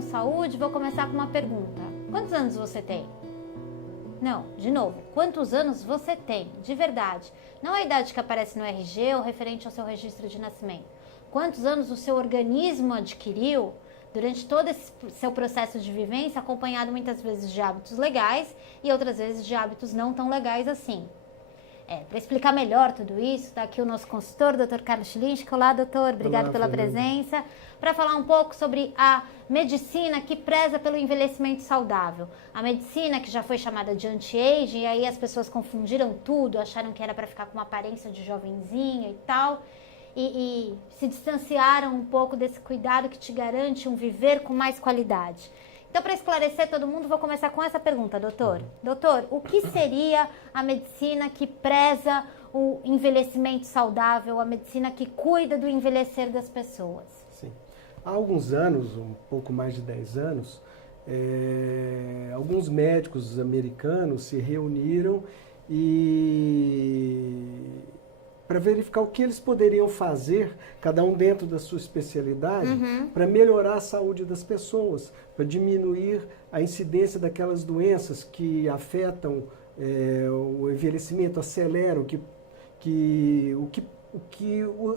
com Saúde, vou começar com uma pergunta. Quantos anos você tem? Não, de novo, quantos anos você tem, de verdade? Não a idade que aparece no RG ou referente ao seu registro de nascimento. Quantos anos o seu organismo adquiriu durante todo esse seu processo de vivência, acompanhado muitas vezes de hábitos legais e outras vezes de hábitos não tão legais assim. Para explicar melhor tudo isso, está aqui o nosso consultor, Dr. Carlos Chilinski. Olá, doutor, obrigado pela presença. Para falar um pouco sobre a medicina que preza pelo envelhecimento saudável. A medicina que já foi chamada de anti-aging, e aí as pessoas confundiram tudo, acharam que era para ficar com uma aparência de jovenzinha e tal, e se distanciaram um pouco desse cuidado que te garante um viver com mais qualidade. Então, para esclarecer todo mundo, vou começar com essa pergunta, doutor. Doutor, o que seria a medicina que preza o envelhecimento saudável, a medicina que cuida do envelhecer das pessoas? Sim. Há alguns anos, um pouco mais de 10 anos, alguns médicos americanos se reuniram para verificar o que eles poderiam fazer, cada um dentro da sua especialidade, para melhorar a saúde das pessoas, para diminuir a incidência daquelas doenças que afetam o envelhecimento, aceleram,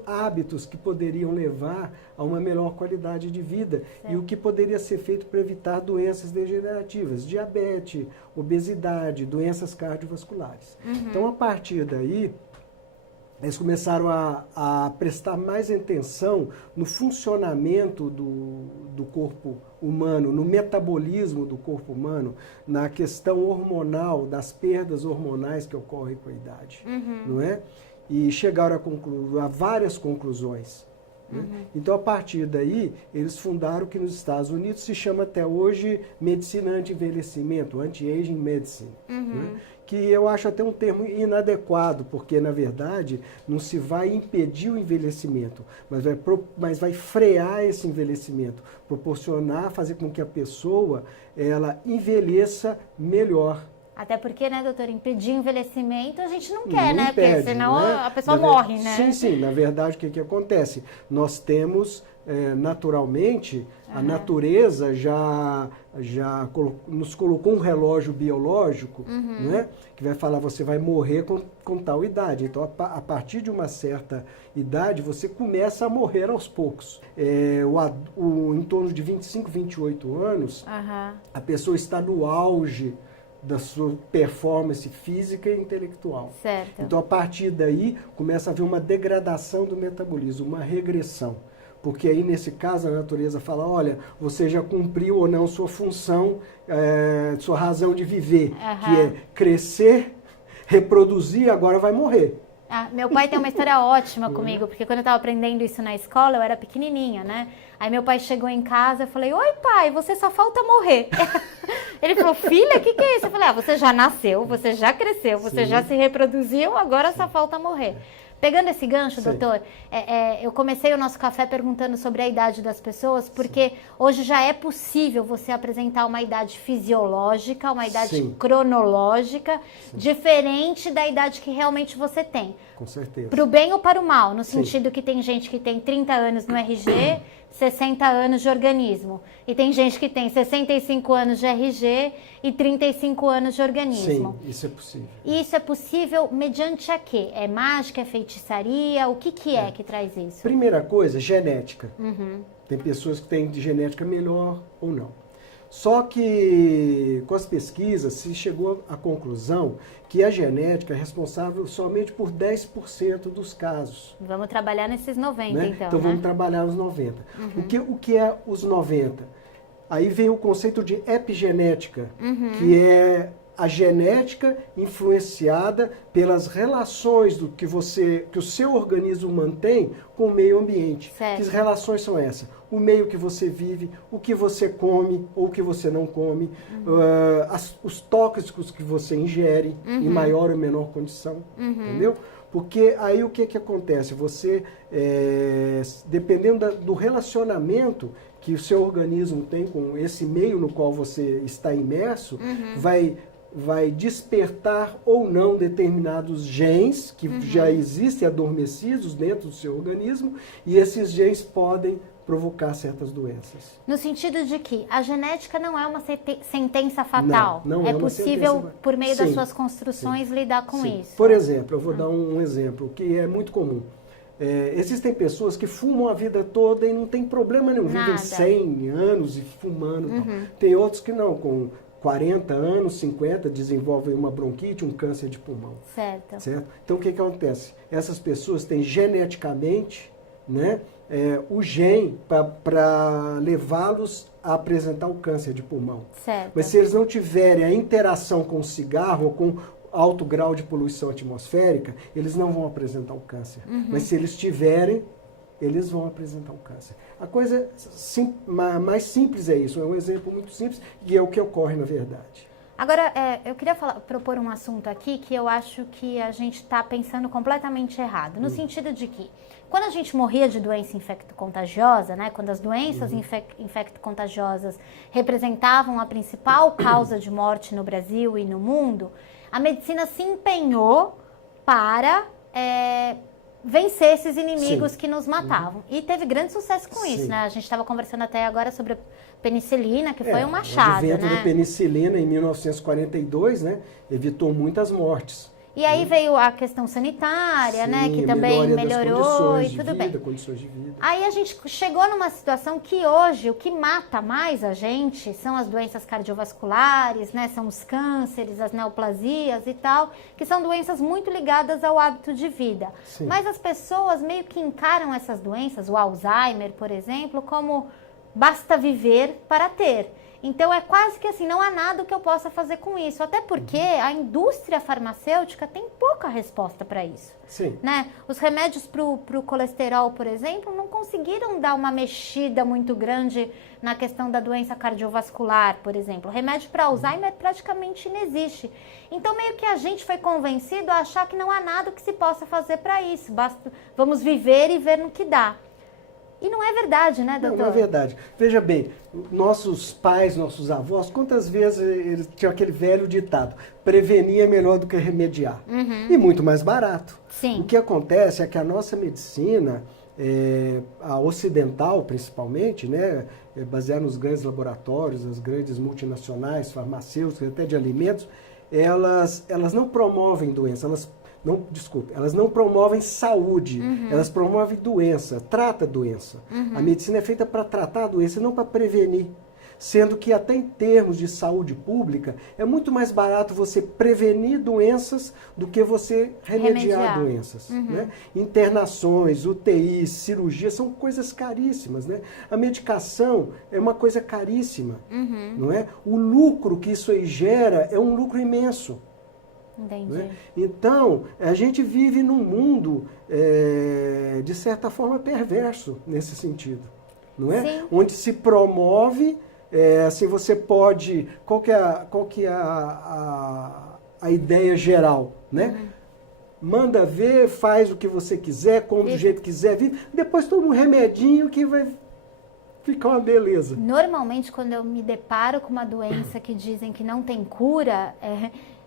hábitos que poderiam levar a uma melhor qualidade de vida. Certo. E o que poderia ser feito para evitar doenças degenerativas, diabetes, obesidade, doenças cardiovasculares. Então, a partir daí, eles começaram a prestar mais atenção no funcionamento do corpo humano, no metabolismo do corpo humano, na questão hormonal, das perdas hormonais que ocorrem com a idade, não é? E chegaram a várias conclusões. Né? Então, a partir daí, eles fundaram o que nos Estados Unidos se chama até hoje medicina anti-envelhecimento, anti-aging medicine. Né? Que eu acho até um termo inadequado, porque, na verdade, não se vai impedir o envelhecimento, mas vai frear esse envelhecimento, proporcionar, fazer com que a pessoa ela envelheça melhor. Até porque, né, doutor, impedir o envelhecimento a gente não quer, né? Impede, porque senão né? a pessoa morre, né? Sim. Na verdade, o que acontece? Nós temos, naturalmente, a natureza já nos colocou um relógio biológico, né? Que vai falar, você vai morrer com tal idade. Então, a partir de uma certa idade, você começa a morrer aos poucos. Em torno de 25, 28 anos, a pessoa está no auge da sua performance física e intelectual. Certo. Então, a partir daí, começa a haver uma degradação do metabolismo, uma regressão. Porque aí, nesse caso, a natureza fala, olha, você já cumpriu ou não sua função, sua razão de viver, que é crescer, reproduzir, agora vai morrer. Meu pai tem uma história ótima comigo, porque quando eu estava aprendendo isso na escola, eu era pequenininha, né? Aí meu pai chegou em casa, eu falei, oi pai, você só falta morrer. Ele falou, filha, o que é isso? Eu falei, você já nasceu, você já cresceu, você já se reproduziu, agora só falta morrer. Pegando esse gancho, doutor, eu comecei o nosso café perguntando sobre a idade das pessoas, porque hoje já é possível você apresentar uma idade fisiológica, uma idade cronológica, diferente da idade que realmente você tem. Com certeza. Para o bem ou para o mal, no sentido que tem gente que tem 30 anos no RG, 60 anos de organismo. E tem gente que tem 65 anos de RG e 35 anos de organismo. Sim, isso é possível. E isso é possível mediante a quê? É mágica, é feitiçaria? O que é que traz isso? Primeira coisa, genética. Tem pessoas que têm genética melhor ou não. Só que com as pesquisas se chegou à conclusão que a genética é responsável somente por 10% dos casos. Vamos trabalhar nesses 90, né? então. Então vamos trabalhar nos 90. O que é os 90? Aí vem o conceito de epigenética, que é a genética influenciada pelas relações que o seu organismo mantém com o meio ambiente. Certo. Que relações são essas? O meio que você vive, o que você come ou o que você não come, os tóxicos que você ingere em maior ou menor condição, entendeu? Porque aí o que acontece? Você, dependendo do relacionamento que o seu organismo tem com esse meio no qual você está imerso, vai vai despertar ou não determinados genes que já existem adormecidos dentro do seu organismo, e esses genes podem provocar certas doenças. No sentido de que a genética não é uma sentença fatal. Não é possível, por meio das suas construções, lidar com isso. Por exemplo, eu vou dar um exemplo que é muito comum. Existem pessoas que fumam a vida toda e não tem problema nenhum, vivem 100 anos e fumando. Tem outros que não, com 40 anos, 50, desenvolvem uma bronquite, um câncer de pulmão. Certo? Então, o que acontece? Essas pessoas têm geneticamente, né, o gene para levá-los a apresentar o câncer de pulmão. Mas se eles não tiverem a interação com o cigarro ou com alto grau de poluição atmosférica, eles não vão apresentar o câncer. Mas se eles tiverem, eles vão apresentar o câncer. A coisa mais simples é isso, é um exemplo muito simples e é o que ocorre na verdade. Agora, eu queria propor um assunto aqui que eu acho que a gente está pensando completamente errado, no sentido de que quando a gente morria de doença infecto-contagiosa, né, quando as doenças infecto-contagiosas representavam a principal causa de morte no Brasil e no mundo, a medicina se empenhou para vencer esses inimigos que nos matavam. E teve grande sucesso com isso, né? A gente estava conversando até agora sobre a penicilina, que foi um achado, né? O advento da penicilina em 1942, né, evitou muitas mortes. E aí veio a questão sanitária, né, que também melhorou e tudo bem. Condições de vida. Aí a gente chegou numa situação que hoje o que mata mais a gente são as doenças cardiovasculares, né, são os cânceres, as neoplasias e tal, que são doenças muito ligadas ao hábito de vida. Mas as pessoas meio que encaram essas doenças, o Alzheimer, por exemplo, como basta viver para ter. Então, é quase que assim, não há nada que eu possa fazer com isso. Até porque a indústria farmacêutica tem pouca resposta para isso. Né? Os remédios para o colesterol, por exemplo, não conseguiram dar uma mexida muito grande na questão da doença cardiovascular, por exemplo. O remédio para Alzheimer praticamente não existe. Então, meio que a gente foi convencido a achar que não há nada que se possa fazer para isso. Vamos viver e ver no que dá. E não é verdade, né, doutor? Não é verdade. Veja bem, nossos pais, nossos avós, quantas vezes eles tinham aquele velho ditado, prevenir é melhor do que remediar. E muito mais barato. O que acontece é que a nossa medicina, a ocidental principalmente, né, baseada nos grandes laboratórios, as grandes multinacionais, farmacêuticas, até de alimentos, elas não promovem doenças, elas não promovem saúde, elas promovem doença, trata doença. A medicina é feita para tratar a doença, não para prevenir. Sendo que até em termos de saúde pública, é muito mais barato você prevenir doenças do que você remediar doenças. Né? Internações, UTIs, cirurgias, são coisas caríssimas. Né? A medicação é uma coisa caríssima. Não é? O lucro que isso aí gera é um lucro imenso. Entendi. Então, a gente vive num mundo, de certa forma, perverso nesse sentido. Não é? Onde se promove, assim, você pode... Qual que é a ideia geral? Né? Manda ver, faz o que você quiser, come do jeito que quiser, vive. Depois toma um remedinho que vai ficar uma beleza. Normalmente, quando eu me deparo com uma doença que dizem que não tem cura...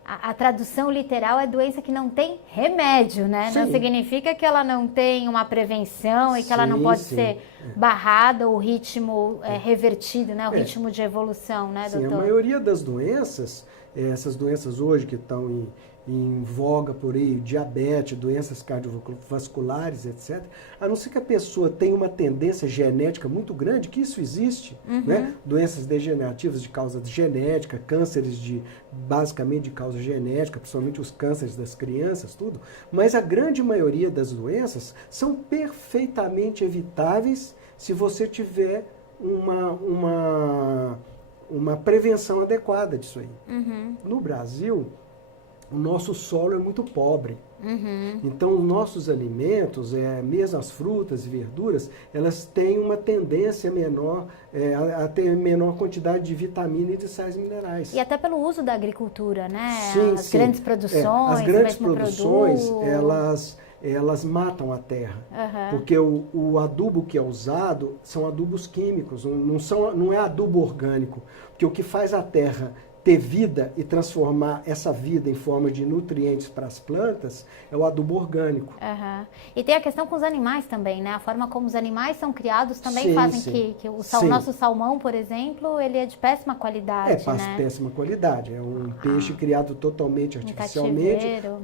A tradução literal é doença que não tem remédio, né? Não significa que ela não tem uma prevenção e que ela não pode ser barrada, o ritmo revertido, né? O ritmo de evolução, né, doutor? A maioria das doenças, essas doenças hoje que estão em voga por aí, diabetes, doenças cardiovasculares, etc., a não ser que a pessoa tenha uma tendência genética muito grande, que isso existe, né? Doenças degenerativas de causa genética, cânceres basicamente de causa genética, principalmente os cânceres das crianças, tudo, mas a grande maioria das doenças são perfeitamente evitáveis se você tiver uma prevenção adequada disso aí. No Brasil, o nosso solo é muito pobre. Então, os nossos alimentos, mesmo as frutas e verduras, elas têm uma tendência menor a ter menor quantidade de vitamina e de sais minerais. E até pelo uso da agricultura, né? As grandes produções, as grandes produções, elas matam a terra. Porque o adubo que é usado são adubos químicos, não é adubo orgânico. Porque o que faz a terra ter vida e transformar essa vida em forma de nutrientes para as plantas é o adubo orgânico. Uhum. E tem a questão com os animais também, né? A forma como os animais são criados também Sim, fazem sim. que o Sim. nosso salmão, por exemplo, ele é de péssima qualidade, né? Péssima qualidade. É um peixe criado totalmente artificialmente, cativeiro.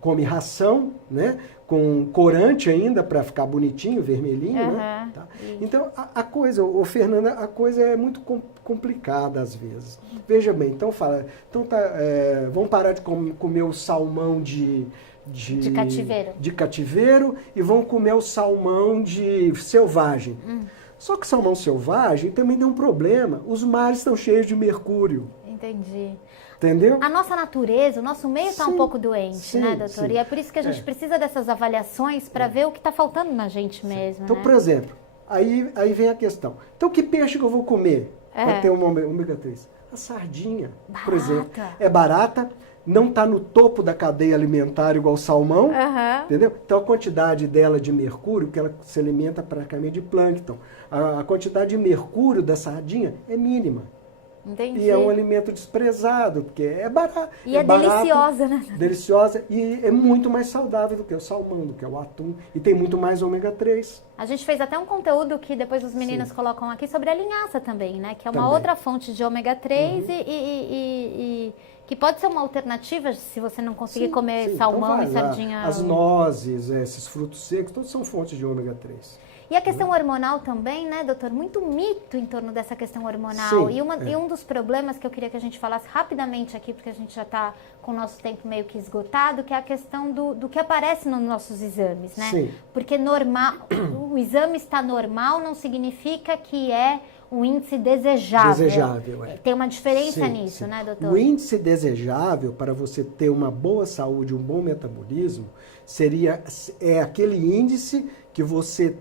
come ração, né? Com corante ainda para ficar bonitinho, vermelhinho, né? Tá? Então, Fernanda, a coisa é muito complicada às vezes. Veja bem, então vamos parar de comer o salmão de cativeiro e vão comer o salmão de selvagem. Só que o salmão selvagem também tem um problema. Os mares estão cheios de mercúrio. Entendi. Entendeu? A nossa natureza, o nosso meio está um pouco doente, né, doutor? Sim. E é por isso que a gente precisa dessas avaliações para ver o que está faltando na gente mesmo. Então, né? por exemplo, aí vem a questão. Então, que peixe que eu vou comer para ter uma ômega 3? A sardinha, por exemplo. É barata, não está no topo da cadeia alimentar igual o salmão, entendeu? Então, a quantidade dela de mercúrio, que ela se alimenta praticamente de plâncton, a quantidade de mercúrio da sardinha é mínima. Entendi. E é um alimento desprezado, porque é barato. E é deliciosa, né? Deliciosa e é muito mais saudável do que o salmão, do que o atum. E tem muito mais ômega 3. A gente fez até um conteúdo que depois os meninos colocam aqui sobre a linhaça também, né? Que é uma outra fonte de ômega 3 e que pode ser uma alternativa se você não conseguir comer salmão e sardinha. As nozes, esses frutos secos, todos são fontes de ômega 3. E a questão hormonal também, né, doutor? Muito mito em torno dessa questão hormonal. Sim, e um dos problemas que eu queria que a gente falasse rapidamente aqui, porque a gente já está com o nosso tempo meio que esgotado, que é a questão do que aparece nos nossos exames, né? Sim. Porque o exame está normal não significa que é um índice desejável. Tem uma diferença nisso, né, doutor? O índice desejável para você ter uma boa saúde, um bom metabolismo, é aquele índice que você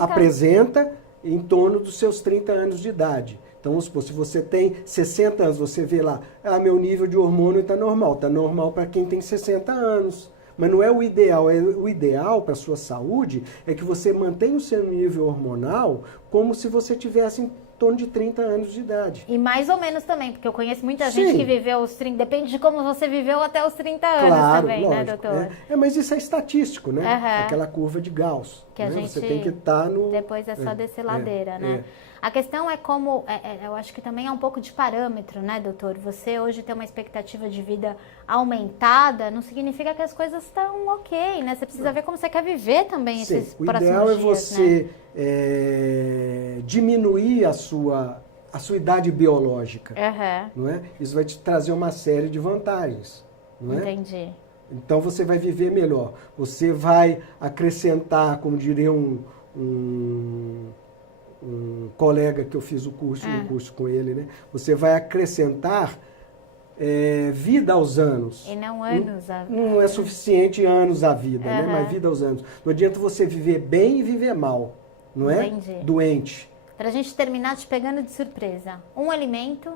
apresenta em torno dos seus 30 anos de idade. Então, vamos supor, se você tem 60 anos, você vê lá, meu nível de hormônio está normal para quem tem 60 anos. Mas não é o ideal. O ideal para a sua saúde é que você mantenha o seu nível hormonal como se você tivesse em torno de 30 anos de idade. E mais ou menos também, porque eu conheço muita gente que viveu os 30, depende de como você viveu até os 30 anos também, lógico, né, doutor? Mas isso é estatístico, né? Aquela curva de Gauss. Que a gente, você tem que estar no... Depois é só descer ladeira, né? A questão é como, eu acho que também é um pouco de parâmetro, né, doutor? Você hoje ter uma expectativa de vida aumentada, não significa que as coisas estão ok, né? Você precisa ver como você quer viver também esses próximos dias, né? O ideal é você diminuir a sua idade biológica, não é? Isso vai te trazer uma série de vantagens, não é? Entendi. Então você vai viver melhor. Você vai acrescentar, como diria um colega que eu fiz um curso com ele, né? Você vai acrescentar vida aos anos. E não anos. Não é suficiente anos à vida, né? Mas vida aos anos. Não adianta você viver bem e viver mal, não é? Entendi. Doente. Pra gente terminar te pegando de surpresa. Um alimento,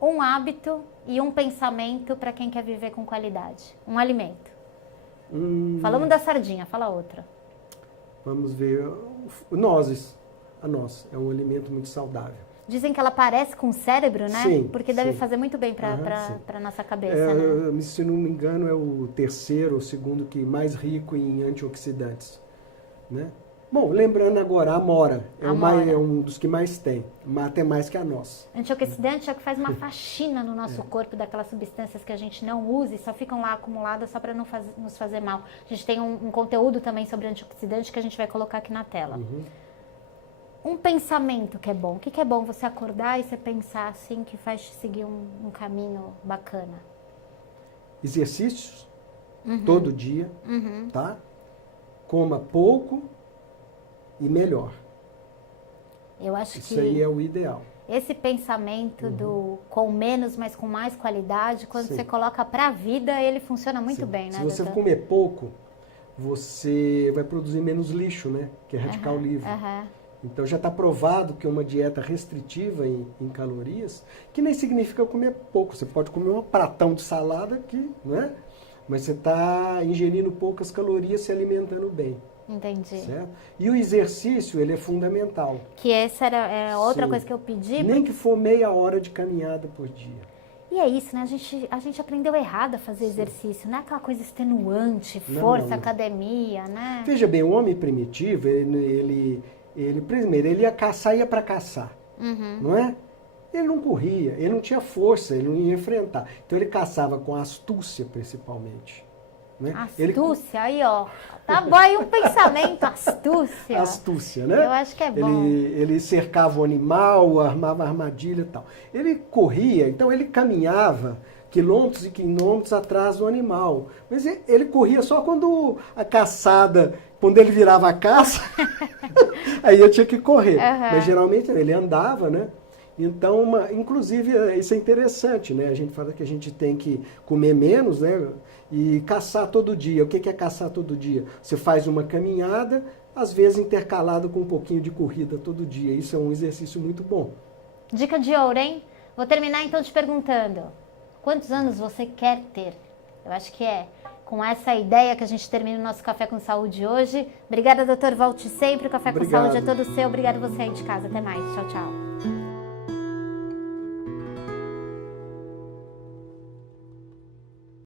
um hábito e um pensamento para quem quer viver com qualidade. Um alimento. Falamos da sardinha, fala outra. Vamos ver. Nozes. A noz é um alimento muito saudável. Dizem que ela parece com o cérebro, né? Sim. Porque deve fazer muito bem para nossa cabeça, né? Se não me engano, é o terceiro ou segundo que mais rico em antioxidantes, né? Bom, lembrando agora, a amora é um dos que mais tem, até mais que a noz. Antioxidante é o que faz uma faxina no nosso corpo daquelas substâncias que a gente não usa e só ficam lá acumuladas só para não nos fazer mal. A gente tem um conteúdo também sobre antioxidante que a gente vai colocar aqui na tela. Um pensamento que é bom. O que é bom você acordar e você pensar assim que faz te seguir um caminho bacana? Exercícios, todo dia, tá? Coma pouco e melhor. Eu acho Isso aí é o ideal. Esse pensamento do com menos, mas com mais qualidade, quando você coloca pra vida, ele funciona muito bem, né, Se você doutor? comer pouco, você vai produzir menos lixo, né? Que é radical livre. Então já está provado que uma dieta restritiva em calorias, que nem significa comer pouco. Você pode comer um pratão de salada aqui, né? Mas você está ingerindo poucas calorias, se alimentando bem. Entendi. Certo? E o exercício, ele é fundamental. Que essa era outra Sim. coisa que eu pedi. Nem que for meia hora de caminhada por dia. E é isso, né? A gente aprendeu errado a fazer exercício. Não é aquela coisa extenuante, Não, força, não. academia, né? Veja bem, o homem primitivo, primeiro, ele ia caçar, ia para caçar, não é? Ele não corria, ele não tinha força, ele não ia enfrentar. Então ele caçava com astúcia, principalmente. Né? Astúcia, aí ó, tá bom aí um pensamento, astúcia. Astúcia, né? Eu acho que é bom. Ele cercava o animal, armava armadilha e tal. Ele corria, então ele caminhava quilômetros e quilômetros atrás do animal. Mas ele corria só quando a caçada, quando ele virava a caça, aí eu tinha que correr. Mas geralmente ele andava, né? Então, inclusive, isso é interessante, né? A gente fala que a gente tem que comer menos, né? E caçar todo dia. O que é caçar todo dia? Você faz uma caminhada, às vezes intercalado com um pouquinho de corrida todo dia. Isso é um exercício muito bom. Dica de ouro, hein? Vou terminar então te perguntando, quantos anos você quer ter? Eu acho que é com essa ideia que a gente termina o nosso Café com Saúde hoje. Obrigada, doutor. Volte sempre. O Café com Saúde é todo seu. Obrigada você aí de casa. Até mais. Tchau, tchau.